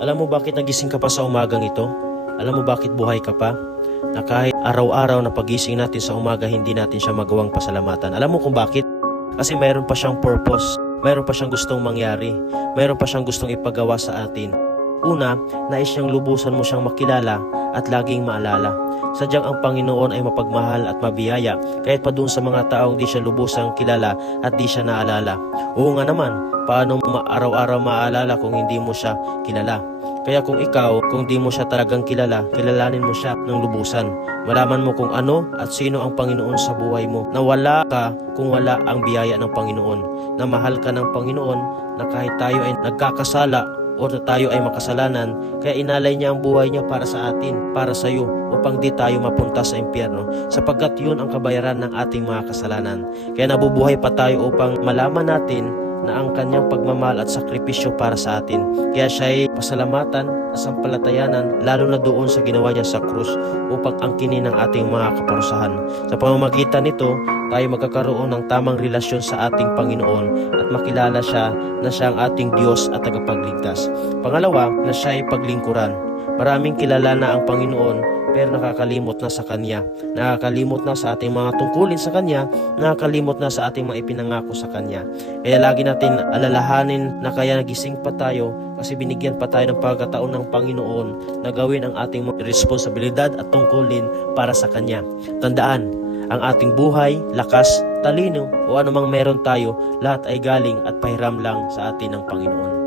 Alam mo bakit nagising ka pa sa umagang ito? Alam mo bakit buhay ka pa? Na kahit araw-araw na pagising natin sa umaga, hindi natin siya magawang pasalamatan. Alam mo kung bakit? Kasi mayroon pa siyang purpose. Mayroon pa siyang gustong mangyari. Mayroon pa siyang gustong ipagawa sa atin. Una, nais niyang lubusan mo siyang makilala at laging maalala. Sadyang ang Panginoon ay mapagmahal at mabiyaya kahit pa doon sa mga taong di siya lubusang kilala at di siya naalala. Oo nga naman, paano mo araw-araw maalala kung hindi mo siya kilala? Kaya kung di mo siya talagang kilala, kilalanin mo siya ng lubusan. Malaman mo kung ano at sino ang Panginoon sa buhay mo. Na wala ka kung wala ang biyaya ng Panginoon. Na mahal ka ng Panginoon, na kahit tayo ay nagkakasala o na tayo ay makasalanan, kaya inalay niya ang buhay niya para sa atin, para sa iyo, upang di tayo mapunta sa impyerno, sapagkat yun ang kabayaran ng ating mga kasalanan. Kaya nabubuhay pa tayo upang malaman natin na ang kanyang pagmamahal at sakripisyo para sa atin. Kaya siya ay pasalamatan at sampalatayanan, lalo na doon sa ginawa niya sa krus upang angkinin ang ating mga kaparusahan. Sa pamamagitan nito, tayo magkakaroon ng tamang relasyon sa ating Panginoon at makilala siya na siya ang ating Diyos at tagapagligtas. Pangalawa, na siya ay paglingkuran. Maraming kilala na ang Panginoon pero nakakalimot na sa Kanya. Nakakalimot na sa ating mga tungkulin sa Kanya, nakakalimot na sa ating mga ipinangako sa Kanya. Kaya lagi natin alalahanin na kaya nagising pa tayo kasi binigyan pa tayo ng pagkataon ng Panginoon na gawin ang ating responsibilidad at tungkulin para sa Kanya. Tandaan, ang ating buhay, lakas, talino o anumang meron tayo, lahat ay galing at pahiram lang sa atin ng Panginoon.